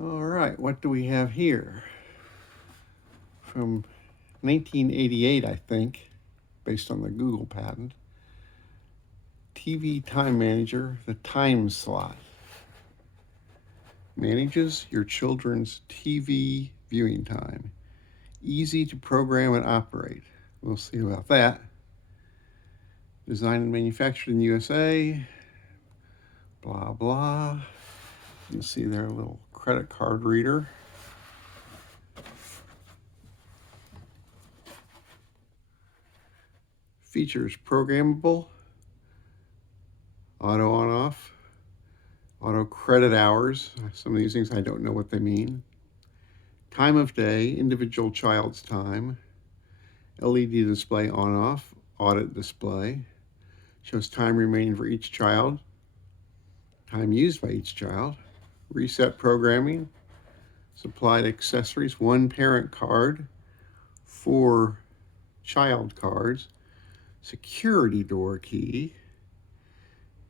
All right, what do we have here? From 1988, I think, based on the Google patent. TV Time Manager, the time slot. Manages your children's TV viewing time. Easy to program and operate. We'll see about that. Designed and manufactured in the USA. Blah, blah. You can see their little credit card reader. Features programmable, auto on off, auto credit hours. Some of these things I don't know what they mean. Time of day, individual child's time. LED display on off, audit display. Shows time remaining for each child. Time used by each child. Reset programming. Supplied accessories, 1 parent card, 4 child cards. Security door key.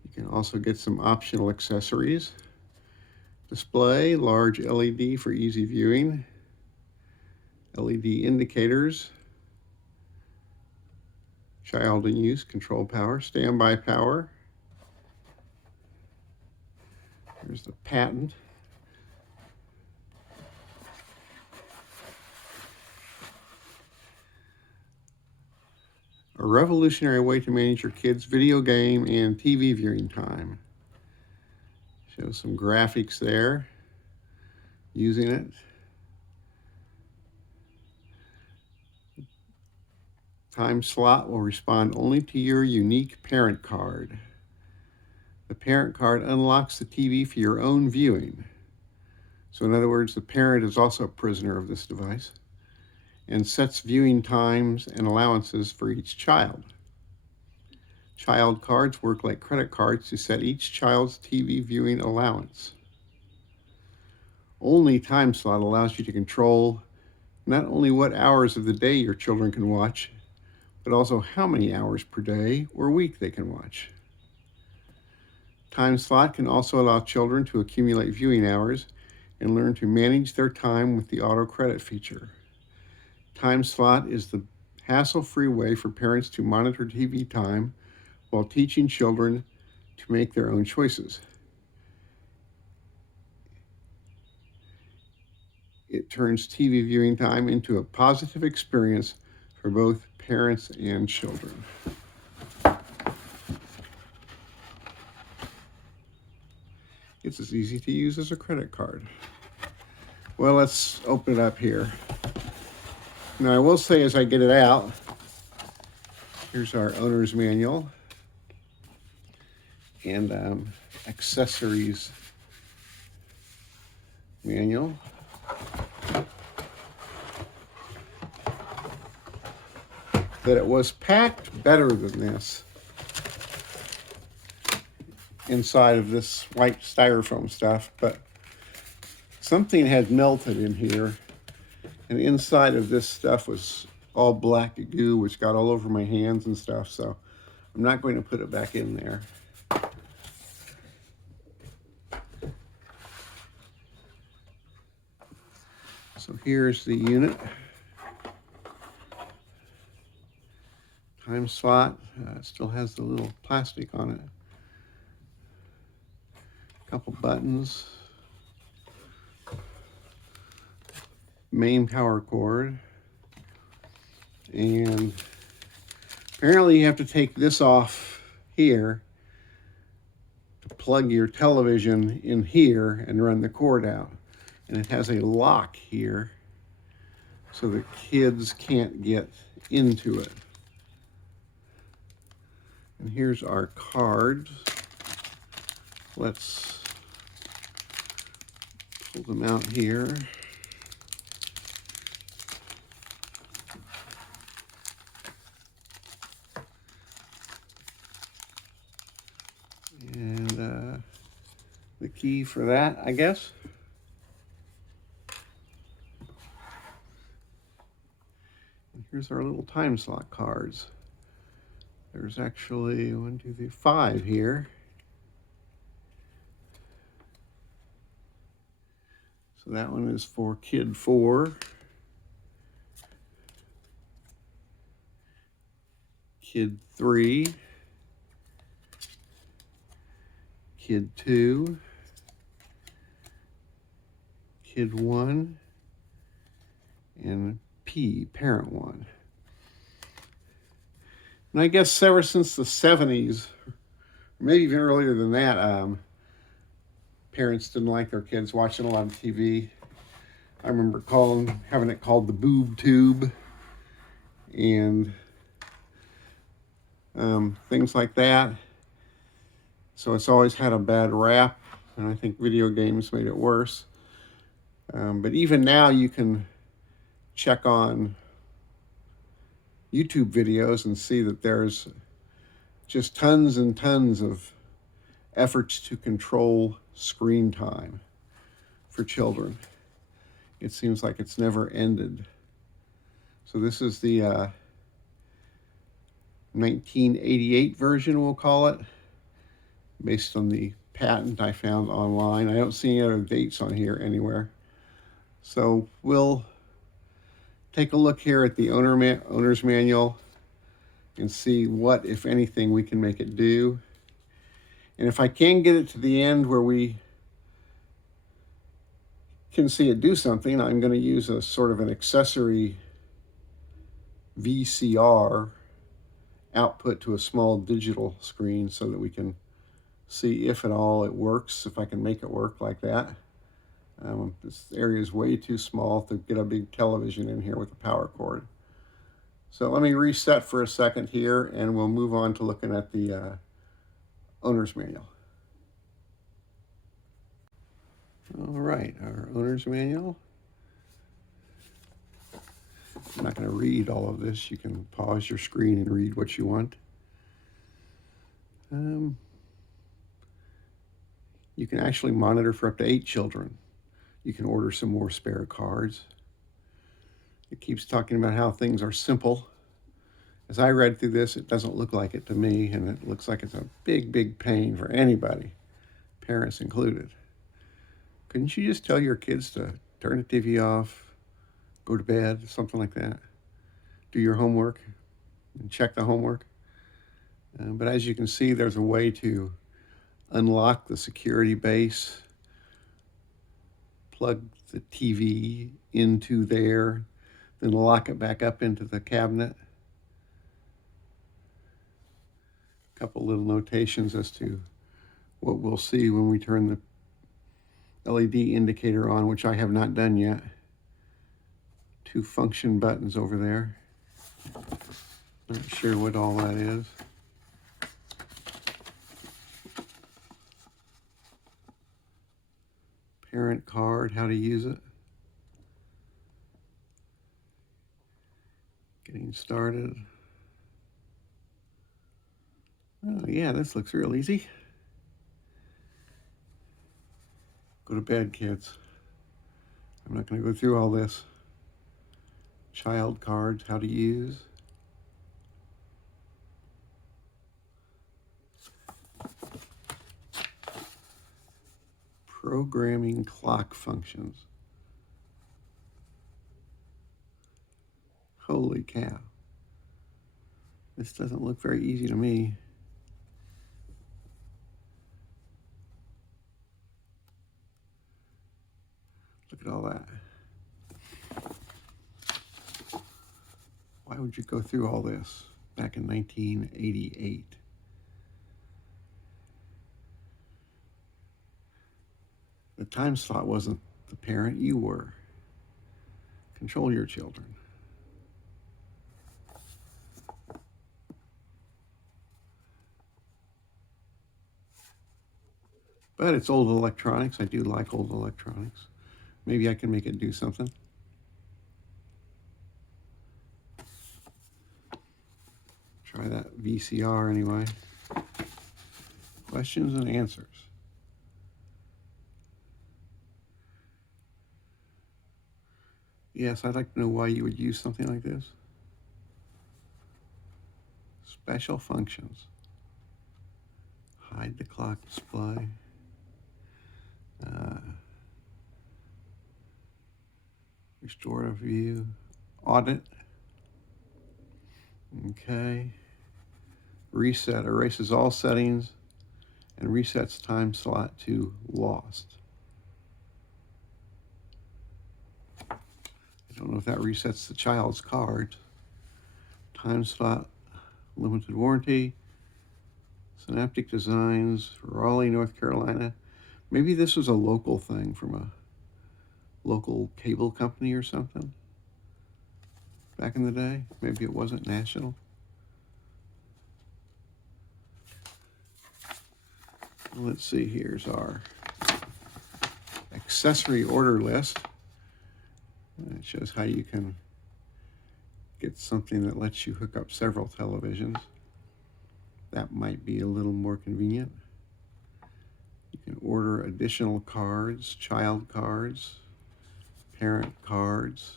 You can also get some optional accessories. Display, large LED for easy viewing. LED indicators. Child in use, control power, standby power. Here's the patent. A revolutionary way to manage your kids' video game and TV viewing time. Shows some graphics there, using it. Time slot will respond only to your unique parent card. The parent card unlocks the TV for your own viewing. So in other words, the parent is also a prisoner of this device and sets viewing times and allowances for each child. Child cards work like credit cards to set each child's TV viewing allowance. Only time slot allows you to control not only what hours of the day your children can watch, but also how many hours per day or week they can watch. Time slot can also allow children to accumulate viewing hours and learn to manage their time with the auto credit feature. Time slot is the hassle-free way for parents to monitor TV time while teaching children to make their own choices. It turns TV viewing time into a positive experience for both parents and children. It's as easy to use as a credit card. Well, let's open it up here. Now, I will say as I get it out, here's our owner's manual and accessories manual. That it was packed better than this inside of this white styrofoam stuff, but something had melted in here, and inside of this stuff was all black goo, which got all over my hands and stuff, so I'm not going to put it back in there. So here's the unit. Time slot, still has the little plastic on it. Couple buttons. Main power cord. And apparently you have to take this off here to plug your television in here and run the cord out. And it has a lock here so the kids can't get into it. And here's our cards. Let's pull them out here. And the key for that, I guess. And here's our little time slot cards. There's actually 1, 2, 3, 5 here. So that one is for kid 4. Kid 3. Kid 2. Kid 1. And P, parent 1. And I guess ever since the 70s, maybe even earlier than that, parents didn't like their kids watching a lot of TV. I remember having it called the boob tube and things like that. So it's always had a bad rap, and I think video games made it worse. But even now you can check on YouTube videos and see that there's just tons and tons of efforts to control screen time for children. It seems like it's never ended. So this is the 1988 version, we'll call it, based on the patent I found online. I don't see any other dates on here anywhere. So we'll take a look here at the owner's manual and see what, if anything, we can make it do. And if I can get it to the end where we can see it do something, I'm going to use a sort of an accessory VCR output to a small digital screen so that we can see if at all it works, if I can make it work like that. This area is way too small to get a big television in here with a power cord. So let me reset for a second here and we'll move on to looking at the owner's manual. All right, our owner's manual. I'm not going to read all of this. You can pause your screen and read what you want. You can actually monitor for up to 8 children. You can order some more spare cards. It keeps talking about how things are simple. As I read through this, it doesn't look like it to me, and it looks like it's a big, big pain for anybody, parents included. Couldn't you just tell your kids to turn the TV off, go to bed, something like that? Do your homework and check the homework. But as you can see, there's a way to unlock the security base, plug the TV into there, then lock it back up into the cabinet. A couple little notations as to what we'll see when we turn the LED indicator on, which I have not done yet. 2 function buttons over there. Not sure what all that is. Parent card, how to use it. Getting started. Oh yeah, this looks real easy. Go to bed, kids. I'm not going to go through all this. Child cards, how to use. Programming clock functions. Holy cow. This doesn't look very easy to me. Look at all that. Why would you go through all this back in 1988? The time slot wasn't the parent, you were. Control your children. But it's old electronics. I do like old electronics. Maybe I can make it do something. Try that VCR anyway. Questions and answers. Yes, I'd like to know why you would use something like this. Special functions. Hide the clock display. Restorative view. Audit. Okay. Reset erases all settings and resets time slot to lost. I don't know if that resets the child's card. Time slot, limited warranty. Synaptic Designs, Raleigh, North Carolina. Maybe this was a local thing from a local cable company or something back in the day. Maybe it wasn't national. Let's see, here's our accessory order list. It shows how you can get something that lets you hook up several televisions. That might be a little more convenient. You can order additional cards, child cards, parent cards.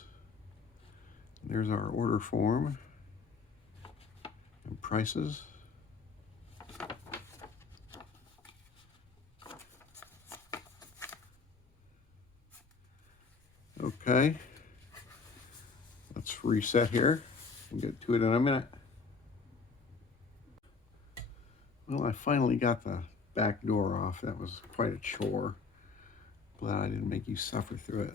There's our order form and prices. Okay, let's reset here. We'll get to it in a minute. Well, I finally got the back door off. That was quite a chore. Glad I didn't make you suffer through it.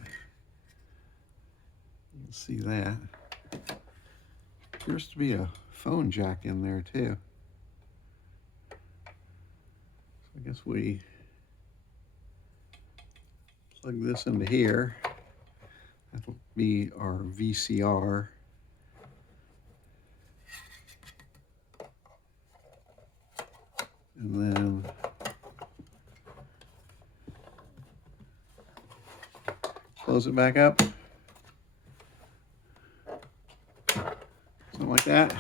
You can see that. Appears to be a phone jack in there too. So I guess we plug this into here. That'll be our VCR. And then close it back up. Something like that.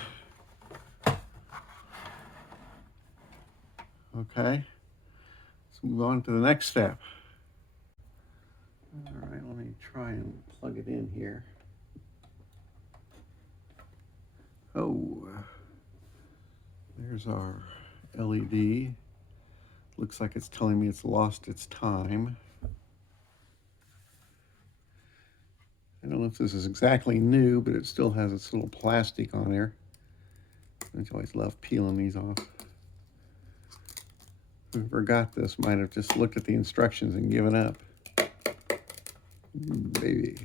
Okay, let's move on to the next step. All right, let me try and plug it in here. Oh, there's our LED. Looks like it's telling me it's lost its time. I don't know if this is exactly new, but it still has its little plastic on there. I always love peeling these off. Whoever got this might have just looked at the instructions and given up. Baby.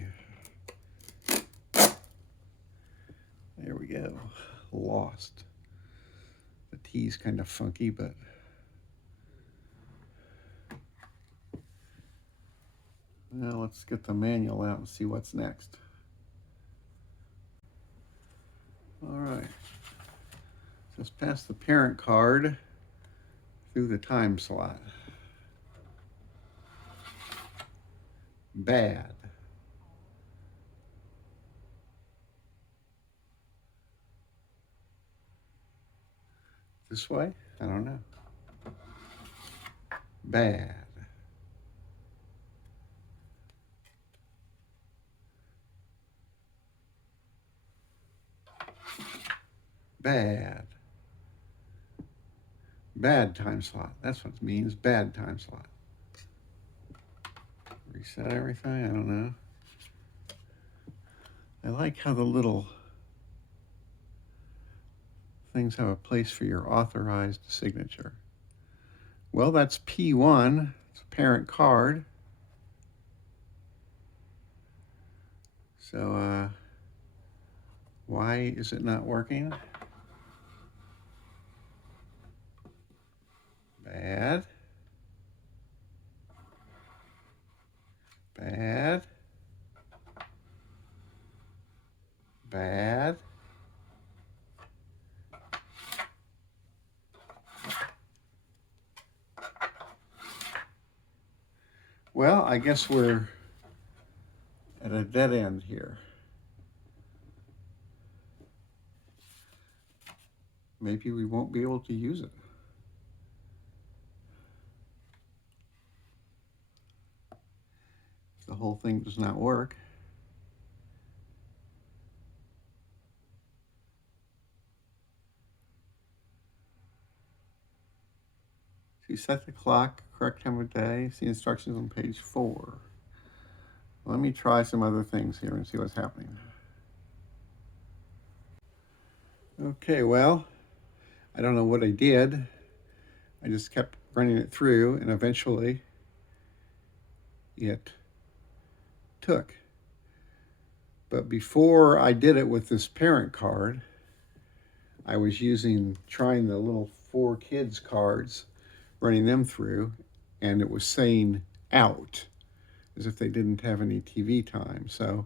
There we go. Lost. The T's kind of funky, but now let's get the manual out and see what's next. All right. Just pass the parent card through the time slot. Bad. This way? I don't know. Bad. Bad. Bad time slot. That's what it means, bad time slot. Reset everything, I don't know. I like how the little things have a place for your authorized signature. Well, that's P1, it's a parent card. So, why is it not working? Bad. Bad. Bad. Well, I guess we're at a dead end here. Maybe we won't be able to use it. The whole thing does not work. So you set the clock, correct time of day, see instructions on page 4. Let me try some other things here and see what's happening. Okay, well, I don't know what I did. I just kept running it through, and eventually it took. But before I did it with this parent card, I was trying the little 4 kids cards, running them through, and it was saying out, as if they didn't have any TV time. So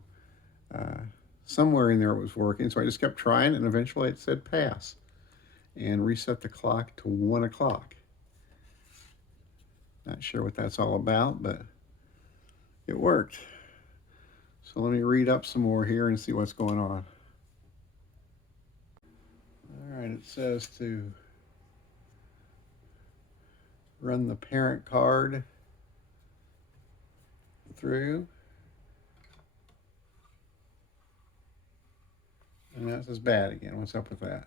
somewhere in there it was working, so I just kept trying, and eventually it said pass, and reset the clock to 1 o'clock. Not sure what that's all about, but it worked. So let me read up some more here and see what's going on. All right, it says to run the parent card through. And that says bad again. What's up with that?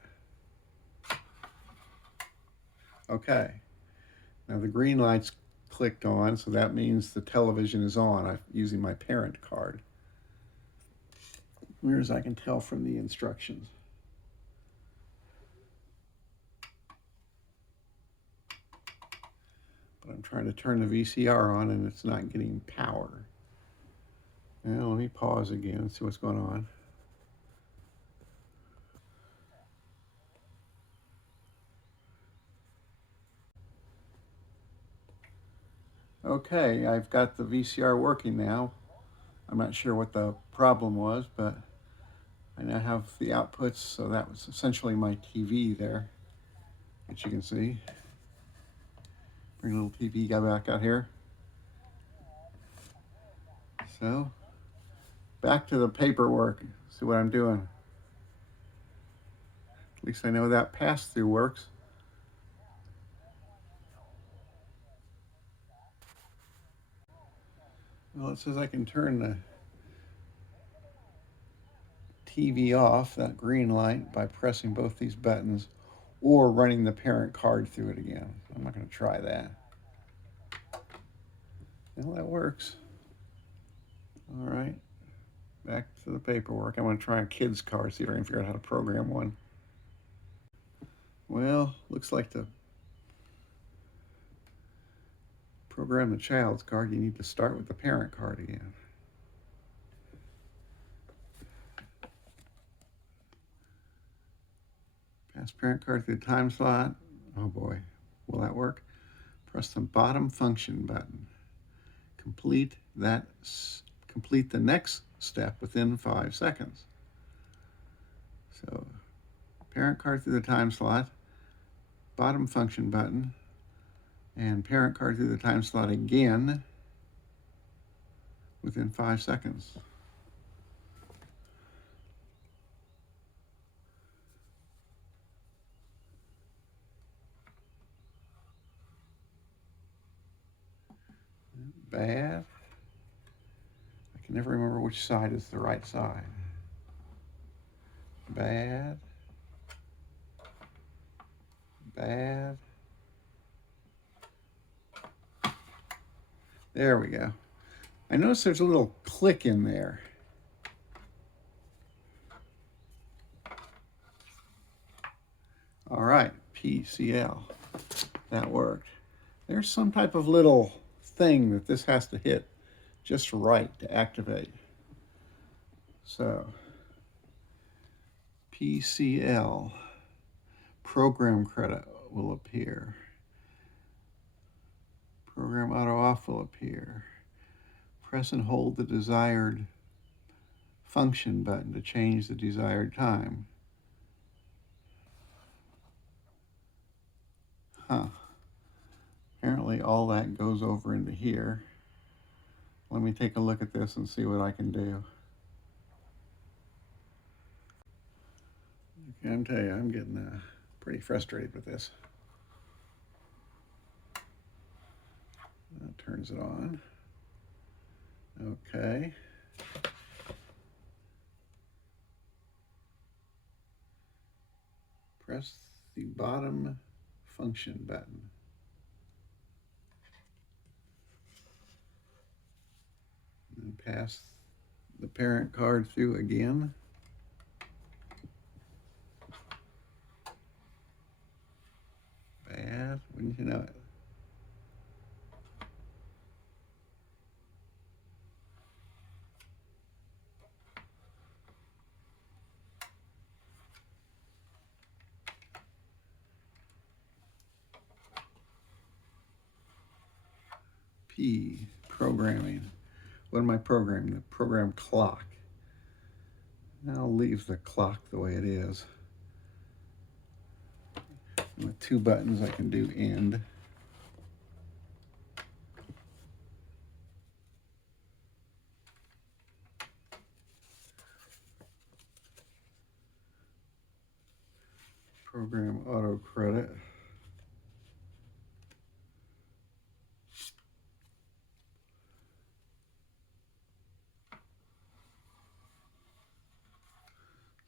Okay. Now the green light's clicked on, so that means the television is on. I'm using my parent card. Where as I can tell from the instructions. But I'm trying to turn the VCR on and it's not getting power. Now let me pause again and see what's going on. Okay, I've got the VCR working now. I'm not sure what the problem was, but I now have the outputs, so that was essentially my TV there, which you can see. Bring a little TV guy back out here. So, back to the paperwork, see what I'm doing. At least I know that pass-through works. Well, it says I can turn the TV off, that green light, by pressing both these buttons or running the parent card through it again. I'm not going to try that. Well, that works. All right, back to the paperwork. I'm going to try a kid's card, see if I can figure out how to program one. Well, looks like to program the child's card, you need to start with the parent card again. Pass parent card through the time slot. Oh boy, will that work? Press the bottom function button. Complete the next step within 5 seconds. So, parent card through the time slot, bottom function button, and parent card through the time slot again within 5 seconds. Bad. I can never remember which side is the right side. Bad. Bad. There we go. I notice there's a little click in there. All right, PCL. That worked. There's some type of little thing that this has to hit just right to activate. So, PCL, program credit will appear. Program auto off will appear. Press and hold the desired function button to change the desired time. Huh. Apparently all that goes over into here. Let me take a look at this and see what I can do. Okay, I'm telling you, I'm getting pretty frustrated with this. That turns it on. Okay. Press the bottom function button. And And pass the parent card through again. Bad, wouldn't you know it? P, programming. What am I programming? The program clock. I'll leave the clock the way it is. And with two buttons, I can do end. Program auto credit.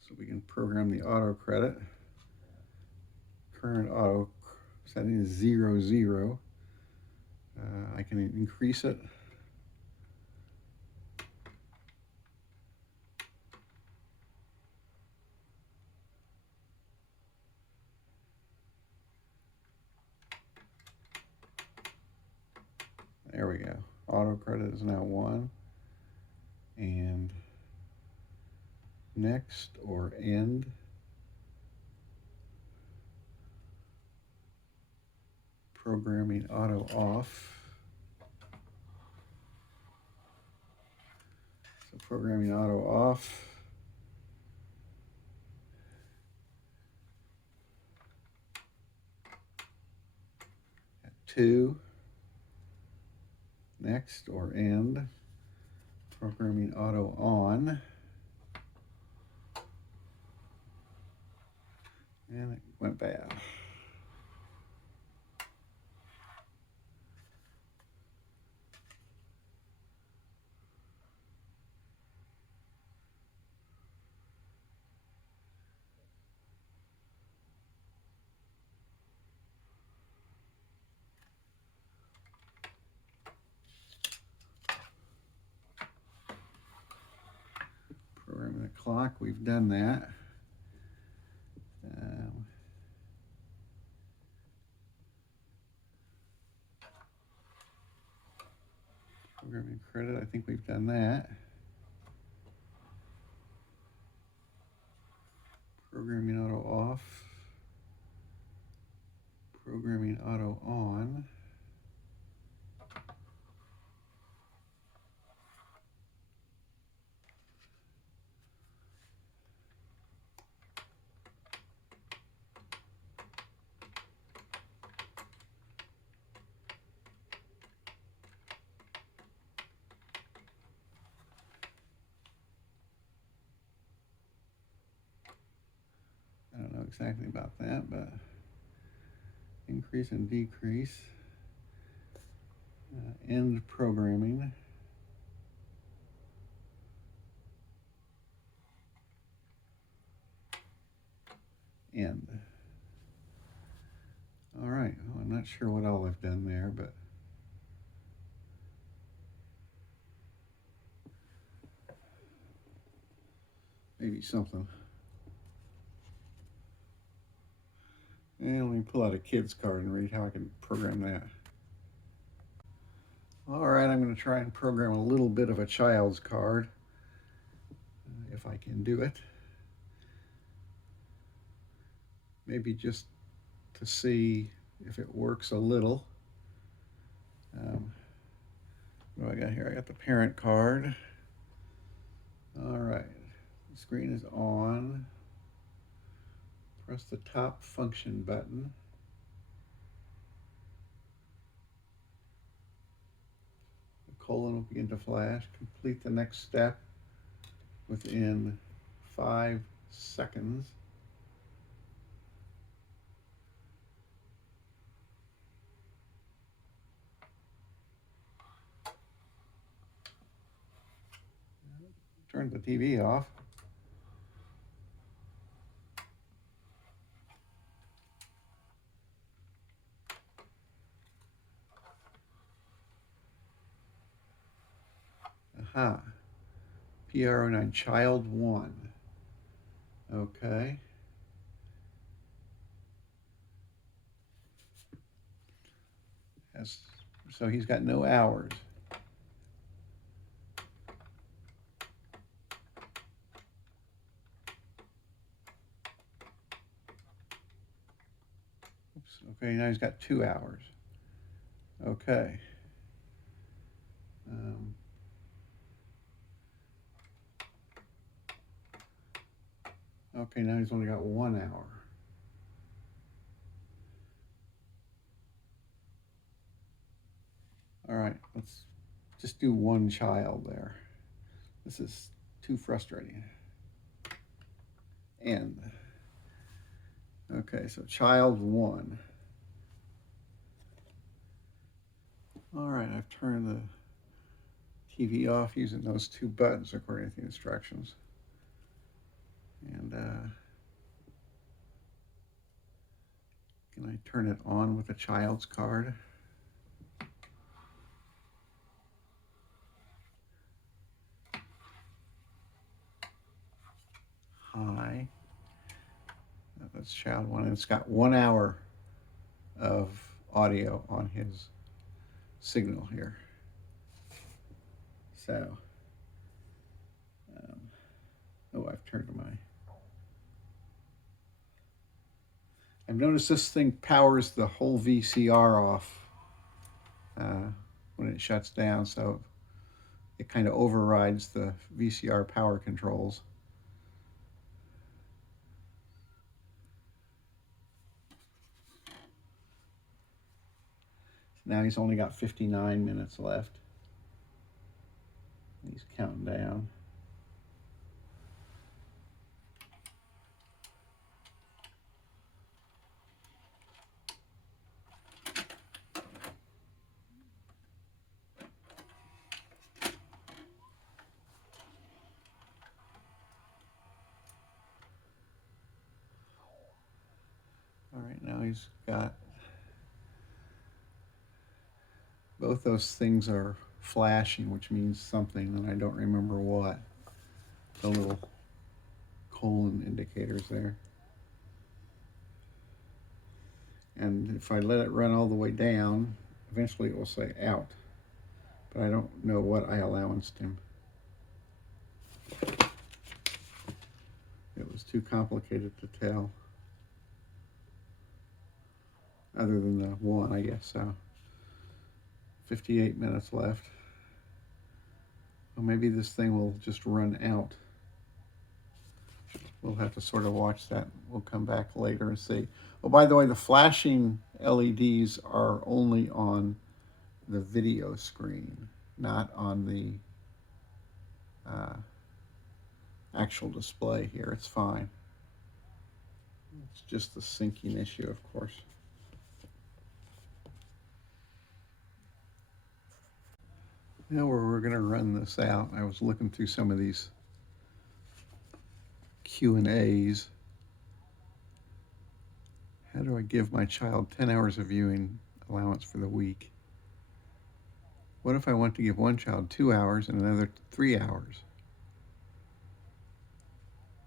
So we can program the auto credit. Current auto setting is 0, 0. I can increase it. There we go. Auto credit is now 1. And next or end. Programming auto off. So programming auto off. At 2. Next or end. Programming auto on. And it went bad. Programming the clock, we've done that. Programming credit, I think we've done that. Programming auto off. Programming auto on. I don't know exactly about that, but increase and decrease. End programming. End. All right, well, I'm not sure what all I've done there, but maybe something. And let me pull out a kid's card and read how I can program that. All right, I'm going to try and program a little bit of a child's card, if I can do it. Maybe just to see if it works a little. What do I got here? I got the parent card. All right, the screen is on. Press the top function button. The colon will begin to flash. Complete the next step within 5 seconds. Turn the TV off. Aha. PRO9, child 1. Okay. So he's got no hours. Oops. Okay, now he's got 2 hours. Okay. Okay, now he's only got 1 hour. All right, let's just do one child there. This is too frustrating. End. Okay, so child 1. All right, I've turned the TV off using those 2 buttons according to the instructions. And can I turn it on with a child's card? Hi. That's child 1, and it's got 1 hour of audio on his signal here. So, oh, I've turned I've noticed this thing powers the whole VCR off when it shuts down, so it kind of overrides the VCR power controls. Now he's only got 59 minutes left. He's counting down. All right, now he's got, both those things are flashing, which means something, and I don't remember what. The little colon indicators there. And if I let it run all the way down, eventually it will say out. But I don't know what I allowanced him. It was too complicated to tell. Other than the 1, I guess so. 58 minutes left. Well, maybe this thing will just run out. We'll have to sort of watch that. We'll come back later and see. Oh, by the way, the flashing LEDs are only on the video screen, not on the actual display here. It's fine. It's just the syncing issue, of course. Now we're going to run this out. I was looking through some of these Q&As. How do I give my child 10 hours of viewing allowance for the week? What if I want to give one child 2 hours and another 3 hours?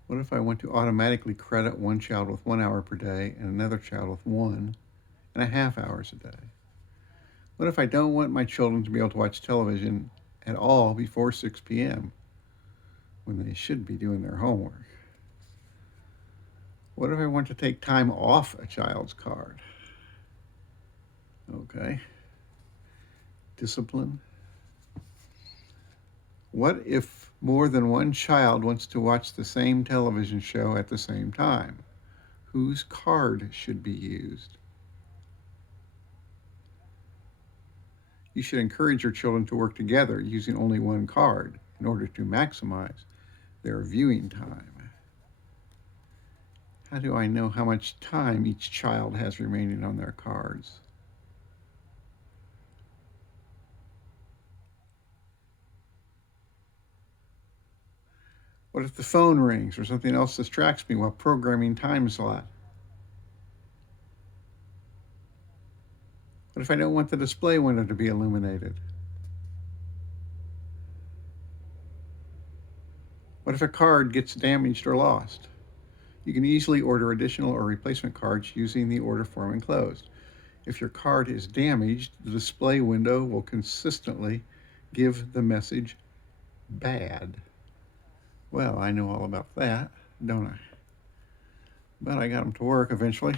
What if I want to automatically credit one child with 1 hour per day and another child with 1.5 hours a day? What if I don't want my children to be able to watch television at all before 6 p.m. when they should be doing their homework? What if I want to take time off a child's card? Okay. Discipline. What if more than one child wants to watch the same television show at the same time? Whose card should be used? You should encourage your children to work together using only one card in order to maximize their viewing time. How do I know how much time each child has remaining on their cards? What if the phone rings or something else distracts me while programming time slot? What if I don't want the display window to be illuminated? What if a card gets damaged or lost? You can easily order additional or replacement cards using the order form enclosed. If your card is damaged, the display window will consistently give the message bad. Well, I know all about that, don't I? But I got them to work eventually.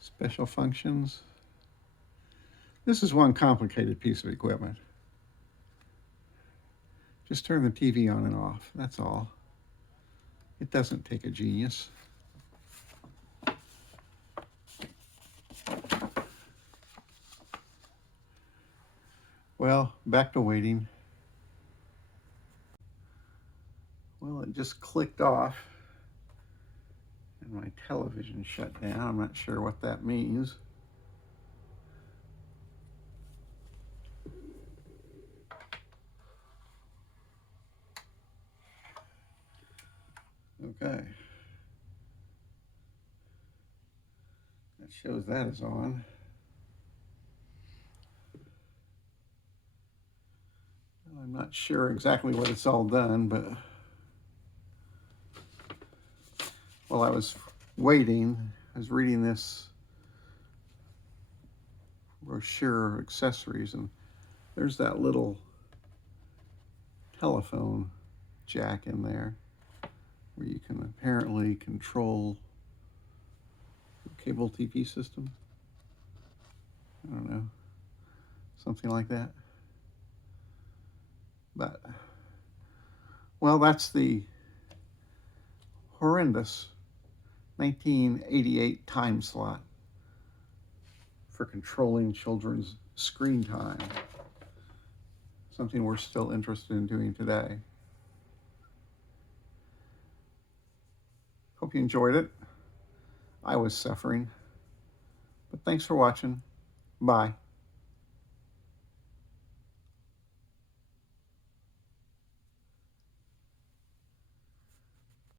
Special functions. This is one complicated piece of equipment. Just turn the TV on and off, that's all. It doesn't take a genius. Well, back to waiting. Well, it just clicked off and my television shut down. I'm not sure what that means. Okay. That shows that is on. I'm not sure exactly what it's all done, but while I was waiting, I was reading this brochure accessories, and there's that little telephone jack in there where you can apparently control the cable TV system. I don't know, something like that. But, well, that's the horrendous 1988 time slot for controlling children's screen time. Something we're still interested in doing today. Hope you enjoyed it. I was suffering. But thanks for watching. Bye.